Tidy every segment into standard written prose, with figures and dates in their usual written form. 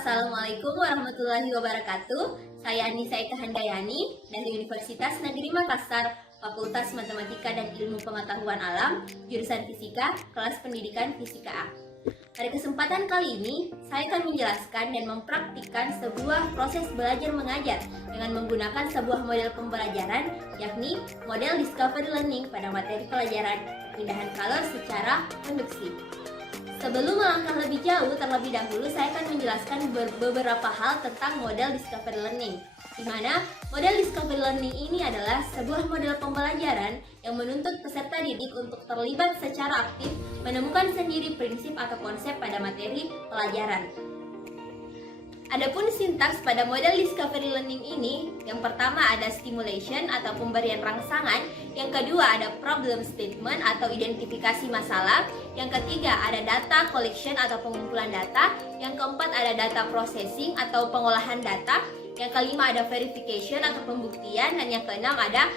Assalamualaikum warahmatullahi wabarakatuh. Saya Anissa Eka Handayani dari Universitas Negeri Makassar, Fakultas Matematika dan Ilmu Pengetahuan Alam, jurusan Fisika, kelas pendidikan Fisika A. Pada kesempatan kali ini, saya akan menjelaskan dan mempraktikkan sebuah proses belajar mengajar dengan menggunakan sebuah model pembelajaran, yakni model Discovery Learning pada materi pelajaran perpindahan kalor secara induksi. Sebelum melangkah lebih jauh, terlebih dahulu saya akan menjelaskan beberapa hal tentang model Discovery Learning, di mana model Discovery Learning ini adalah sebuah model pembelajaran yang menuntut peserta didik untuk terlibat secara aktif menemukan sendiri prinsip atau konsep pada materi pelajaran. Adapun sintaks pada model Discovery Learning ini, yang pertama ada stimulation atau pemberian rangsangan, yang kedua ada problem statement atau identifikasi masalah, yang ketiga ada data collection atau pengumpulan data, yang keempat ada data processing atau pengolahan data, yang kelima ada verification atau pembuktian, dan yang keenam ada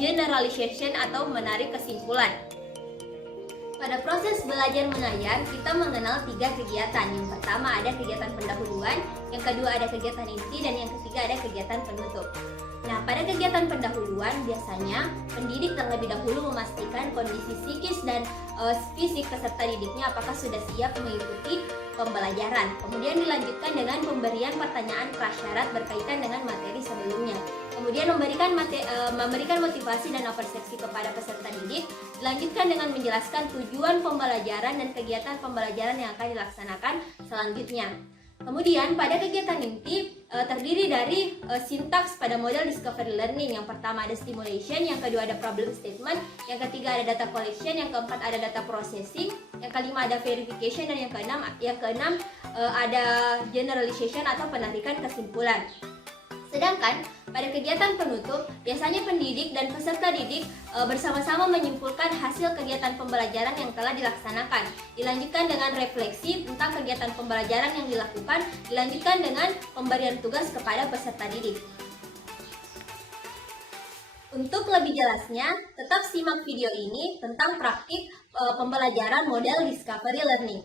generalization atau menarik kesimpulan. Pada proses belajar mengajar, kita mengenal 3 kegiatan. Yang pertama ada kegiatan pendahuluan, yang kedua ada kegiatan inti, dan yang ketiga ada kegiatan penutup. Nah, pada kegiatan pendahuluan biasanya pendidik terlebih dahulu memastikan kondisi psikis dan fisik peserta didiknya apakah sudah siap mengikuti pembelajaran. Kemudian dilanjutkan dengan pemberian pertanyaan prasyarat berkaitan dengan materi sebelumnya. Kemudian memberikan motivasi dan persepsi kepada peserta didik. Dilanjutkan dengan menjelaskan tujuan pembelajaran dan kegiatan pembelajaran yang akan dilaksanakan selanjutnya. Kemudian pada kegiatan inti terdiri dari sintaks pada model Discovery Learning. Yang pertama ada stimulation, yang kedua ada problem statement, yang ketiga ada data collection, yang keempat ada data processing, yang kelima ada verification, dan yang keenam ada generalization atau penarikan kesimpulan. Sedangkan pada kegiatan penutup, biasanya pendidik dan peserta didik bersama-sama menyimpulkan hasil kegiatan pembelajaran yang telah dilaksanakan. Dilanjutkan dengan refleksi tentang kegiatan pembelajaran yang dilakukan, dilanjutkan dengan pemberian tugas kepada peserta didik. Untuk lebih jelasnya, tetap simak video ini tentang praktik pembelajaran model Discovery Learning.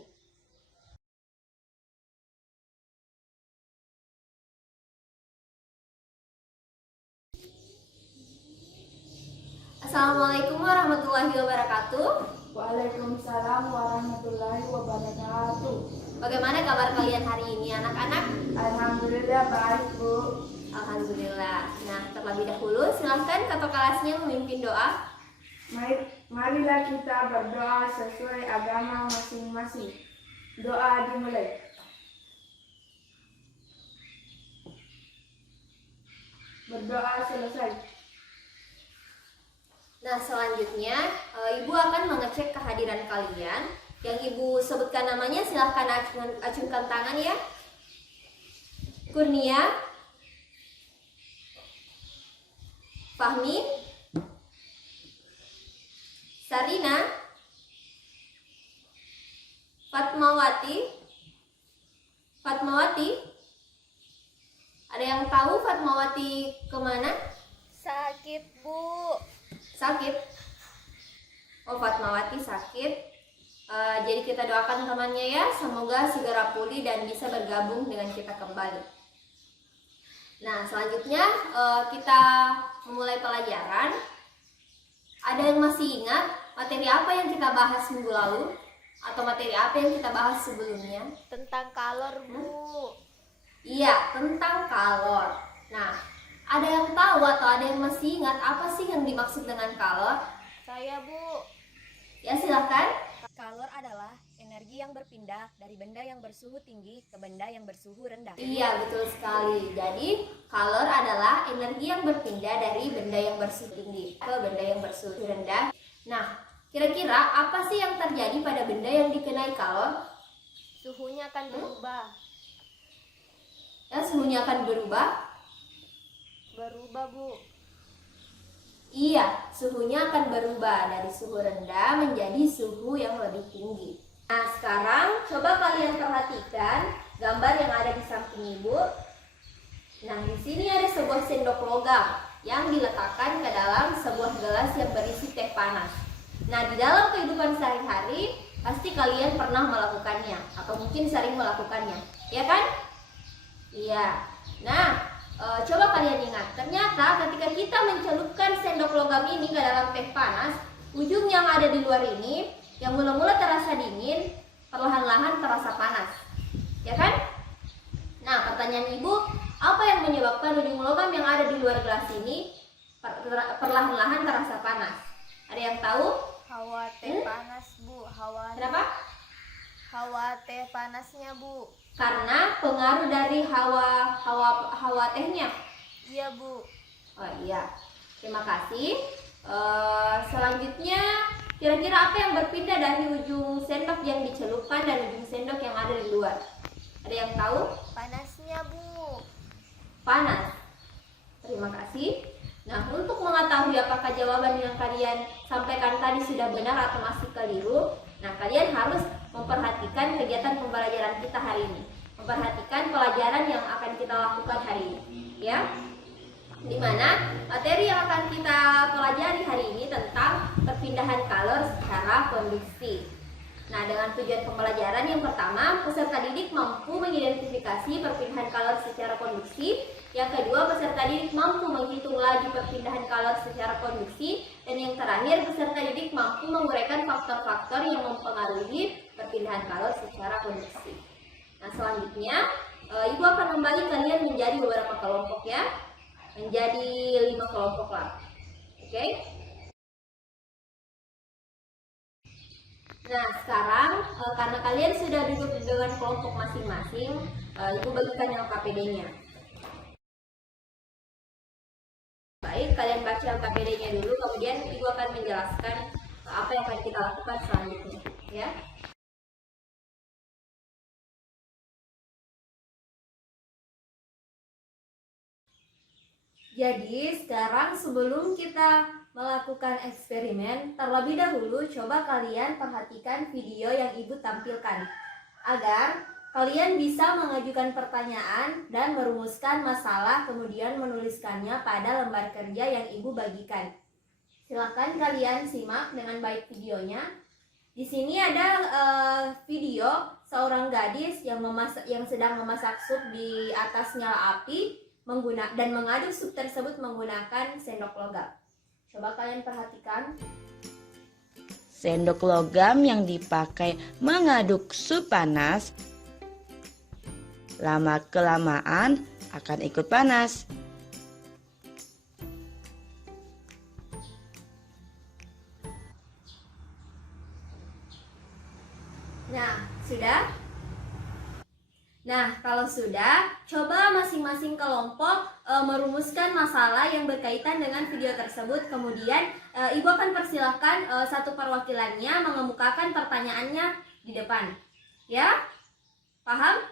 Assalamualaikum warahmatullahi wabarakatuh. Waalaikumsalam warahmatullahi wabarakatuh. Bagaimana kabar kalian hari ini anak-anak? Alhamdulillah baik, Bu. Alhamdulillah. Nah, terlebih dahulu silahkan ketua kelasnya memimpin doa. Marilah kita berdoa sesuai agama masing-masing. Doa dimulai. Berdoa selesai. Nah, selanjutnya Ibu akan mengecek kehadiran kalian. Yang Ibu sebutkan namanya silahkan acungkan tangan ya. Kurnia, Fahmi, Sarina, Fatmawati. Ada yang tahu Fatmawati kemana? Sakit, Bu. Sakit. Oh, Fatmawati sakit. Jadi kita doakan temannya ya, semoga segera pulih dan bisa bergabung dengan kita kembali. Nah, selanjutnya kita memulai pelajaran. Ada yang masih ingat materi apa yang kita bahas minggu lalu? Atau materi apa yang kita bahas sebelumnya? Tentang kalor, Bu. Iya, tentang kalor. Nah, ada yang tahu atau ada yang masih ingat apa sih yang dimaksud dengan kalor? Saya, Bu. Ya, silahkan. Kalor adalah energi yang berpindah dari benda yang bersuhu tinggi ke benda yang bersuhu rendah. Iya, betul sekali. Jadi, kalor adalah energi yang berpindah dari benda yang bersuhu tinggi ke benda yang bersuhu rendah. Nah, kira-kira apa sih yang terjadi pada benda yang dikenai kalor? Suhunya akan berubah. Ya, suhunya akan berubah. Berubah, Bu. Iya, suhunya akan berubah dari suhu rendah menjadi suhu yang lebih tinggi. Nah, sekarang coba kalian perhatikan gambar yang ada di samping Ibu. Nah, di sini ada sebuah sendok logam yang diletakkan ke dalam sebuah gelas yang berisi teh panas. Nah, di dalam kehidupan sehari-hari, Pasti kalian pernah melakukannya atau mungkin sering melakukannya, ya kan? Iya. Nah, coba kalian ingat, ternyata ketika kita mencelupkan sendok logam ini ke dalam teh panas, ujung yang ada di luar ini yang mula-mula terasa dingin, perlahan-lahan terasa panas. Ya kan? Nah, pertanyaan Ibu, apa yang menyebabkan ujung logam yang ada di luar gelas ini perlahan-lahan terasa panas? Ada yang tahu? Hawa teh panas, Bu. Kenapa? Hawa teh panasnya, Bu. Karena pengaruh dari hawa tehnya. Iya, Bu. Oh iya, terima kasih. Selanjutnya, kira-kira apa yang berpindah dari ujung sendok yang dicelupkan dan ujung sendok yang ada di luar? Ada yang tahu? Panasnya, Bu. Panas. Terima kasih. Nah, untuk mengetahui apakah jawaban yang kalian sampaikan tadi sudah benar atau masih keliru, nah kalian harus memperhatikan kegiatan pembelajaran kita hari ini. Memperhatikan pelajaran yang akan kita lakukan hari ini, ya. Di mana materi yang akan kita pelajari hari ini tentang perpindahan kalor secara konduksi. Nah, dengan tujuan pembelajaran yang pertama, peserta didik mampu mengidentifikasi perpindahan kalor secara konduksi. Yang kedua, peserta didik mampu menghitung laju perpindahan kalor secara konduksi. Dan yang terakhir, peserta didik mampu menguraikan faktor-faktor yang mempengaruhi perpindahan kalor secara konduksi. Nah, selanjutnya, Ibu akan membagi kalian menjadi beberapa kelompok ya. Menjadi 5 kelompok lah. Oke? Nah, sekarang karena kalian sudah duduk dengan kelompok masing-masing, Ibu bagikan yang KPD-nya. Baik, kalian baca KPD-nya dulu, kemudian Ibu akan menjelaskan apa yang akan kita lakukan selanjutnya, ya. Jadi, sekarang sebelum kita melakukan eksperimen, terlebih dahulu coba kalian perhatikan video yang Ibu tampilkan agar kalian bisa mengajukan pertanyaan dan merumuskan masalah kemudian menuliskannya pada lembar kerja yang Ibu bagikan. Silakan kalian simak dengan baik videonya. Di sini ada video seorang gadis yang sedang memasak sup di atas nyala api dan mengaduk sup tersebut menggunakan sendok logam. Coba kalian perhatikan. Sendok logam yang dipakai mengaduk sup panas lama-kelamaan akan ikut panas. Nah, sudah? Nah, kalau sudah, coba masing-masing kelompok merumuskan masalah yang berkaitan dengan video tersebut. Kemudian, Ibu akan persilahkan satu perwakilannya mengemukakan pertanyaannya di depan. Ya? Paham?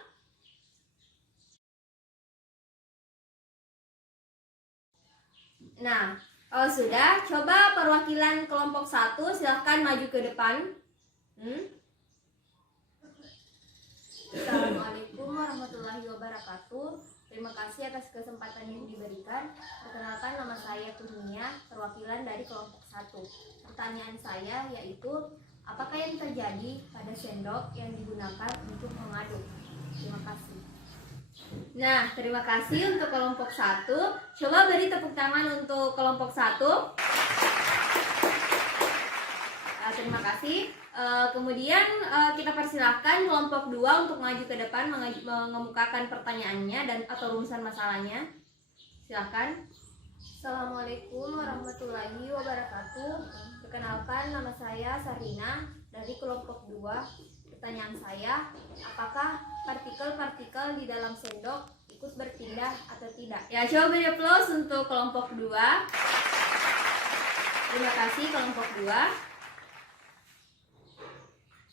Nah, kalau sudah, coba perwakilan kelompok 1 silahkan maju ke depan. Assalamualaikum warahmatullahi wabarakatuh. Terima kasih atas kesempatan yang diberikan. Perkenalkan, nama saya Tuhunia, perwakilan dari kelompok 1. Pertanyaan saya yaitu, apakah yang terjadi pada sendok yang digunakan untuk mengaduk? Terima kasih. Nah, terima kasih untuk kelompok 1. Coba beri tepuk tangan untuk kelompok 1. Terima kasih. Kemudian kita persilahkan kelompok 2 untuk maju ke depan mengemukakan pertanyaannya dan atau rumusan masalahnya. Silakan. Assalamualaikum warahmatullahi wabarakatuh. Perkenalkan, nama saya Sarina dari kelompok 2. Pertanyaan saya, apakah partikel-partikel di dalam sendok ikut berpindah atau tidak? Ya, coba beri aplaus untuk kelompok 2. Terima kasih kelompok 2.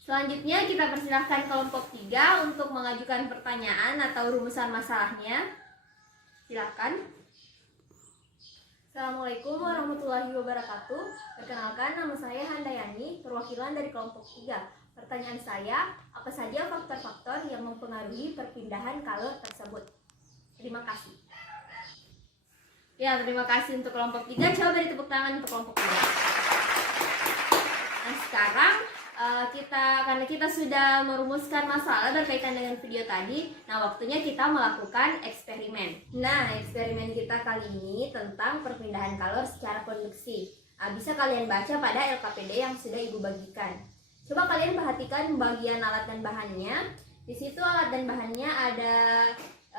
Selanjutnya kita persilahkan kelompok 3 untuk mengajukan pertanyaan atau rumusan masalahnya. Silakan. Assalamualaikum warahmatullahi wabarakatuh. Perkenalkan, nama saya Handayani, perwakilan dari kelompok 3. Pertanyaan saya, apa saja faktor-faktor yang mempengaruhi perpindahan kalor tersebut? Terima kasih. Ya, terima kasih untuk kelompok 3. Coba beri tepuk tangan untuk kelompok 3. Nah, sekarang karena kita sudah merumuskan masalah berkaitan dengan video tadi, nah waktunya kita melakukan eksperimen. Nah, eksperimen kita kali ini tentang perpindahan kalor secara konduksi. Bisa kalian baca pada LKPD yang sudah Ibu bagikan. Coba kalian perhatikan bagian alat dan bahannya. Di situ alat dan bahannya ada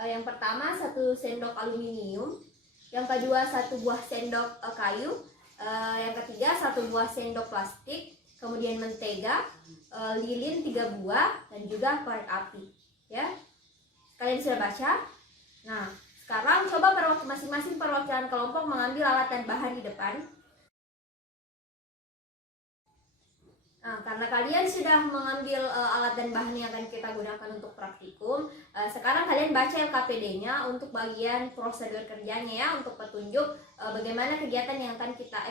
yang pertama 1 sendok aluminium, yang kedua 1 buah sendok kayu, yang ketiga 1 buah sendok plastik, kemudian mentega, lilin 3 buah, dan juga korek api. Ya, kalian sudah baca? Nah, sekarang coba masing-masing perwakilan kelompok mengambil alat dan bahan di depan. Nah, karena kalian sudah mengambil alat dan bahan yang akan kita gunakan untuk praktikum, sekarang kalian baca LKPD-nya untuk bagian prosedur kerjanya ya, untuk petunjuk bagaimana kegiatan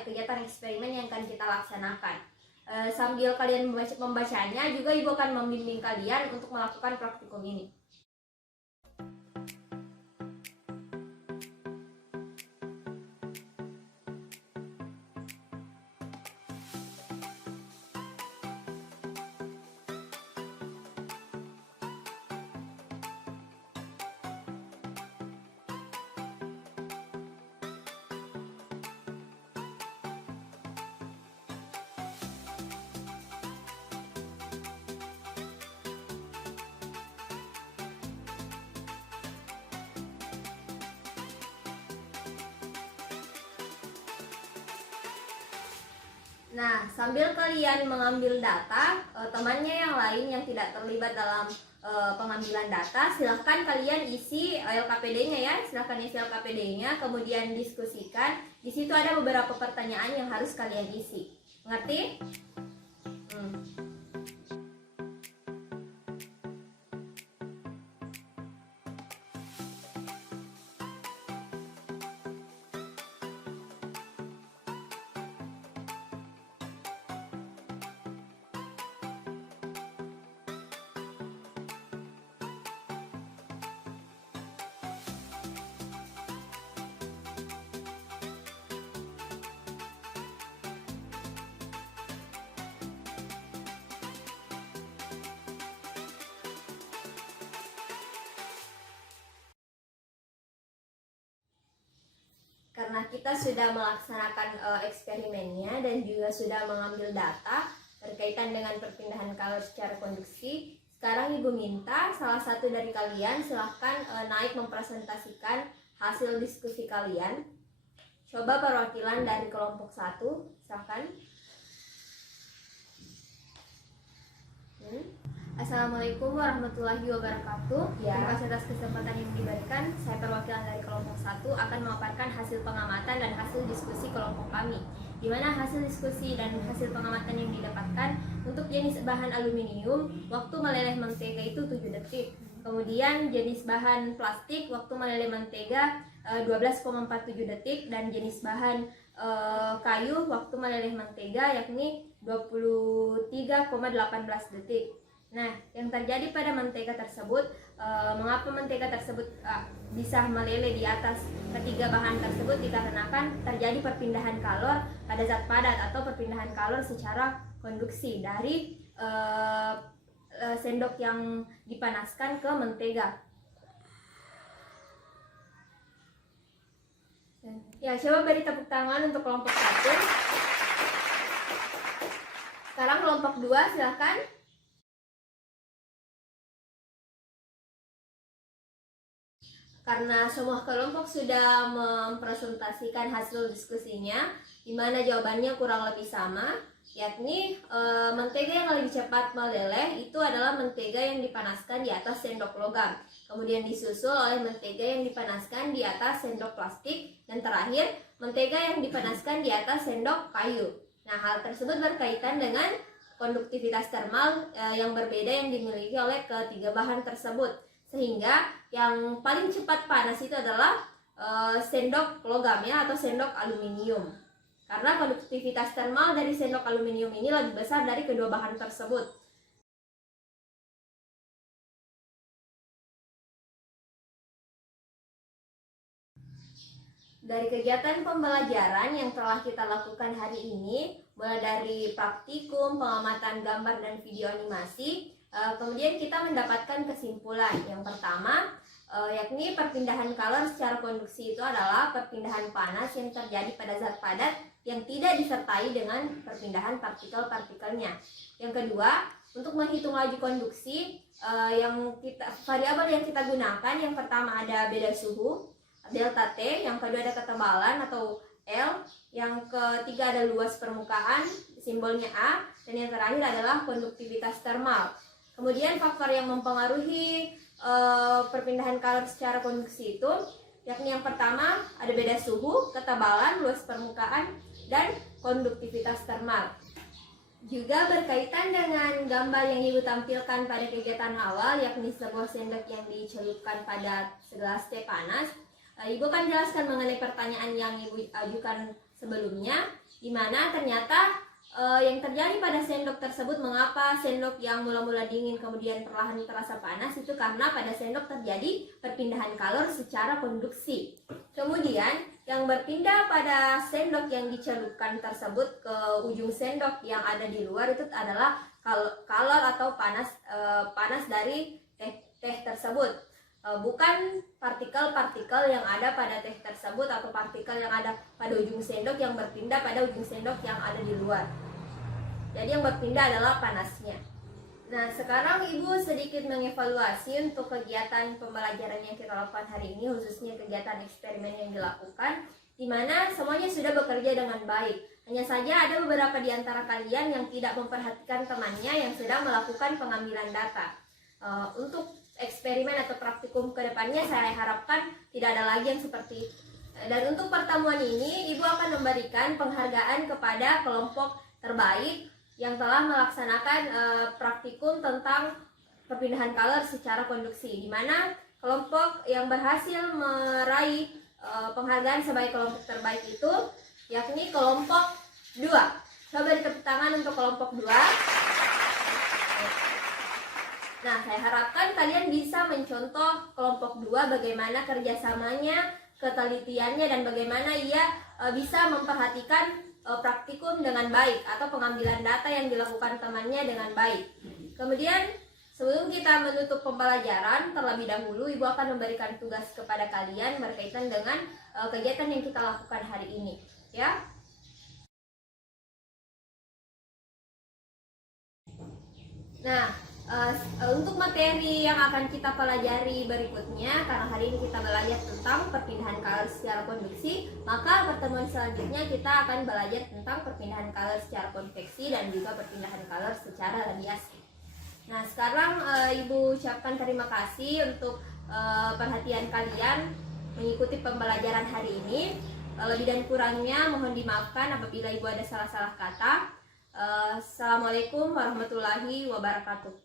kegiatan eksperimen yang akan kita laksanakan. Sambil kalian membacanya, juga Ibu akan membimbing kalian untuk melakukan praktikum ini. Nah, sambil kalian mengambil data, temannya yang lain yang tidak terlibat dalam pengambilan data, silahkan kalian isi LKPD-nya ya, silahkan isi LKPD-nya, kemudian diskusikan. Di situ ada beberapa pertanyaan yang harus kalian isi. Mengerti? Karena kita sudah melaksanakan eksperimennya dan juga sudah mengambil data berkaitan dengan perpindahan kalor secara konduksi, sekarang Ibu minta salah satu dari kalian silahkan naik mempresentasikan hasil diskusi kalian. Coba perwakilan dari kelompok 1, silahkan. Assalamualaikum warahmatullahi wabarakatuh. Terima kasih atas kesempatan yang diberikan. Saya perwakilan dari kelompok 1 akan memaparkan hasil pengamatan dan hasil diskusi kelompok kami, di mana hasil diskusi dan hasil pengamatan yang didapatkan untuk jenis bahan aluminium, waktu meleleh mentega itu 7 detik. Kemudian jenis bahan plastik, waktu meleleh mentega 12,47 detik, dan jenis bahan kayu, waktu meleleh mentega yakni 23,18 detik. Nah, yang terjadi pada mentega tersebut, mengapa mentega tersebut bisa meleleh di atas ketiga bahan tersebut, dikarenakan terjadi perpindahan kalor pada zat padat atau perpindahan kalor secara konduksi dari sendok yang dipanaskan ke mentega. Ya, coba beri tepuk tangan untuk kelompok 1. Sekarang kelompok 2, silahkan. Karena semua kelompok sudah mempresentasikan hasil diskusinya, di mana jawabannya kurang lebih sama, yakni mentega yang lebih cepat meleleh itu adalah mentega yang dipanaskan di atas sendok logam, kemudian disusul oleh mentega yang dipanaskan di atas sendok plastik, dan terakhir mentega yang dipanaskan di atas sendok kayu. Nah, hal tersebut berkaitan dengan konduktivitas termal yang berbeda yang dimiliki oleh ketiga bahan tersebut, sehingga yang paling cepat panas itu adalah sendok logam ya, atau sendok aluminium, karena konduktivitas termal dari sendok aluminium ini lebih besar dari kedua bahan tersebut. Dari kegiatan pembelajaran yang telah kita lakukan hari ini, mulai dari praktikum, pengamatan gambar dan video animasi, kemudian kita mendapatkan kesimpulan. Yang pertama, yakni perpindahan kalor secara konduksi itu adalah perpindahan panas yang terjadi pada zat padat yang tidak disertai dengan perpindahan partikel-partikelnya. Yang kedua, untuk menghitung laju konduksi, variabel yang kita gunakan, yang pertama ada beda suhu, delta T, yang kedua ada ketebalan atau L, yang ketiga ada luas permukaan, simbolnya A, dan yang terakhir adalah konduktivitas termal. Kemudian faktor yang mempengaruhi perpindahan kalor secara konduksi itu, yakni yang pertama ada beda suhu, ketebalan, luas permukaan, dan konduktivitas termal. Juga berkaitan dengan gambar yang Ibu tampilkan pada kegiatan awal, yakni sebuah sendok yang dicelupkan pada segelas teh panas. Ibu akan jelaskan mengenai pertanyaan yang Ibu ajukan sebelumnya, di mana ternyata yang terjadi pada sendok tersebut, mengapa sendok yang mula-mula dingin kemudian perlahan terasa panas, itu karena pada sendok terjadi perpindahan kalor secara konduksi. Kemudian yang berpindah pada sendok yang dicelupkan tersebut ke ujung sendok yang ada di luar itu adalah kalor atau panas dari teh tersebut, bukan partikel-partikel yang ada pada teh tersebut atau partikel yang ada pada ujung sendok yang berpindah pada ujung sendok yang ada di luar. Jadi yang berpindah adalah panasnya. Nah, sekarang Ibu sedikit mengevaluasi untuk kegiatan pembelajaran yang kita lakukan hari ini, khususnya kegiatan eksperimen yang dilakukan, di mana semuanya sudah bekerja dengan baik. Hanya saja ada beberapa di antara kalian yang tidak memperhatikan temannya yang sedang melakukan pengambilan data. Untuk eksperimen atau praktikum ke depannya saya harapkan tidak ada lagi yang seperti. Dan untuk pertemuan ini, Ibu akan memberikan penghargaan kepada kelompok terbaik yang telah melaksanakan praktikum tentang perpindahan kalor secara konduksi, di mana kelompok yang berhasil meraih penghargaan sebagai kelompok terbaik itu yakni kelompok 2. Coba beri tepuk tangan untuk kelompok 2. Nah, saya harapkan kalian bisa mencontoh kelompok 2 bagaimana kerjasamanya, ketelitiannya, dan bagaimana ia bisa memperhatikan praktikum dengan baik atau pengambilan data yang dilakukan temannya dengan baik. Kemudian sebelum kita menutup pembelajaran, terlebih dahulu Ibu akan memberikan tugas kepada kalian berkaitan dengan kegiatan yang kita lakukan hari ini, ya. Nah, untuk materi yang akan kita pelajari berikutnya, karena hari ini kita belajar tentang perpindahan kalor secara konduksi, maka pertemuan selanjutnya kita akan belajar tentang perpindahan kalor secara konveksi dan juga perpindahan kalor secara radiasi. Nah, sekarang Ibu ucapkan terima kasih untuk perhatian kalian mengikuti pembelajaran hari ini. Lebih dan kurangnya mohon dimaafkan apabila Ibu ada salah-salah kata. Assalamualaikum warahmatullahi wabarakatuh.